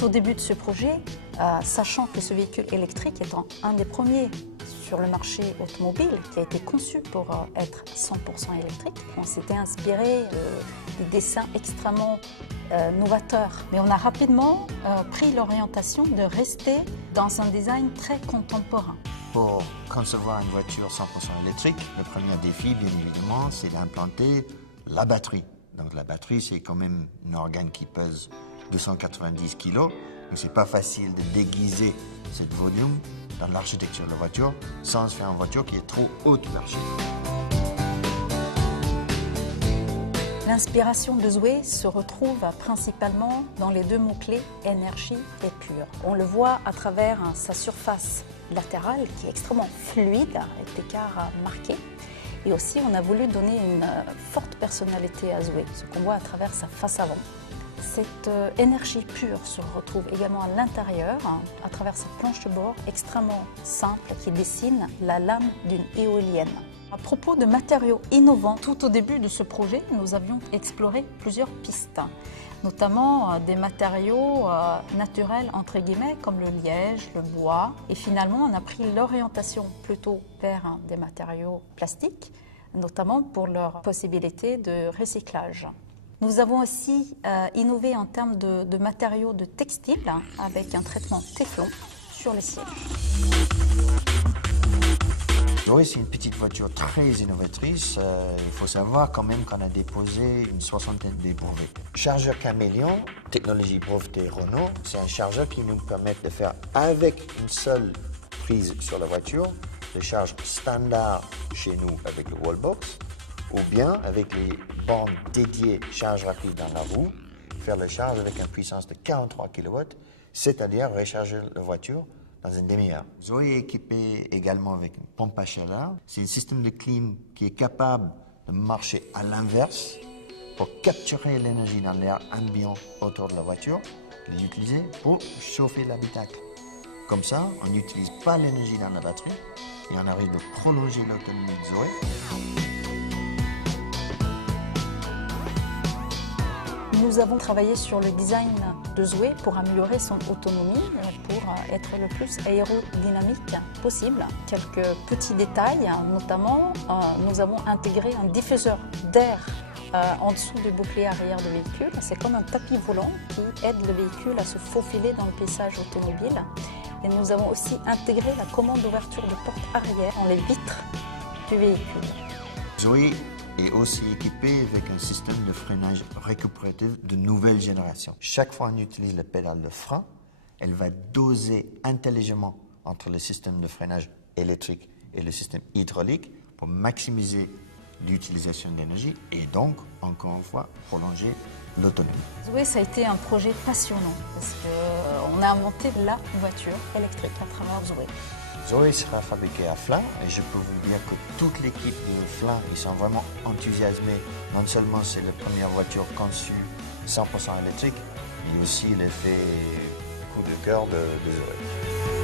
Tout au début de ce projet, sachant que ce véhicule électrique étant un des premiers sur le marché automobile qui a été conçu pour être 100% électrique, on s'était inspiré du dessin extrêmement novateur. Mais on a rapidement pris l'orientation de rester dans un design très contemporain. Pour concevoir une voiture 100% électrique, le premier défi, bien évidemment, c'est d'implanter la batterie. Donc la batterie, c'est quand même un organe qui pèse 290 kg. Donc c'est pas facile de déguiser ce volume dans l'architecture de la voiture sans faire une voiture qui est trop haute marché. L'inspiration de Zoé se retrouve principalement dans les deux mots-clés énergie et pur. On le voit à travers sa surface latérale qui est extrêmement fluide, avec des écarts marqués. Et aussi, on a voulu donner une forte personnalité à Zoé, ce qu'on voit à travers sa face avant. Cette énergie pure se retrouve également à l'intérieur, à travers cette planche de bord extrêmement simple qui dessine la lame d'une éolienne. À propos de matériaux innovants, tout au début de ce projet, nous avions exploré plusieurs pistes, notamment des matériaux naturels, entre guillemets, comme le liège, le bois. Et finalement, on a pris l'orientation plutôt vers des matériaux plastiques, notamment pour leur possibilité de recyclage. Nous avons aussi innové en termes de matériaux de textile avec un traitement Téflon sur les sièges. Zoé, c'est une petite voiture très innovatrice. Il faut savoir quand même qu'on a déposé une soixantaine de brevets. Chargeur Caméléon, technologie brevetée Renault, c'est un chargeur qui nous permet de faire avec une seule prise sur la voiture, le charge standard chez nous avec le wallbox, ou bien avec les bornes dédiées charge rapide dans la roue, faire le charge avec une puissance de 43 kW, c'est-à-dire recharger la voiture dans une demi-heure. Zoé est équipée également avec une pompe à chaleur. C'est un système de clim qui est capable de marcher à l'inverse pour capturer l'énergie dans l'air ambiant autour de la voiture et l'utiliser pour chauffer l'habitacle. Comme ça, on n'utilise pas l'énergie dans la batterie et on arrive à prolonger l'autonomie de Zoé. Nous avons travaillé sur le design de Zoé pour améliorer son autonomie, pour être le plus aérodynamique possible. Quelques petits détails, notamment nous avons intégré un diffuseur d'air en dessous du bouclier arrière du véhicule. C'est comme un tapis volant qui aide le véhicule à se faufiler dans le paysage automobile. Et nous avons aussi intégré la commande d'ouverture de porte arrière dans les vitres du véhicule. Zoé est aussi équipée avec un système de freinage récupératif de nouvelle génération. Chaque fois qu'on utilise la pédale de frein, elle va doser intelligemment entre le système de freinage électrique et le système hydraulique pour maximiser l'utilisation d'énergie et donc, encore une fois, prolonger l'autonomie. Zoé, ça a été un projet passionnant parce qu'on a inventé la voiture électrique à travers Zoé. Zoé sera fabriquée à Flins et je peux vous dire que toute l'équipe de Flins, ils sont vraiment enthousiasmés. Non seulement c'est la première voiture conçue 100% électrique, mais aussi l'effet coup de cœur de Zoé.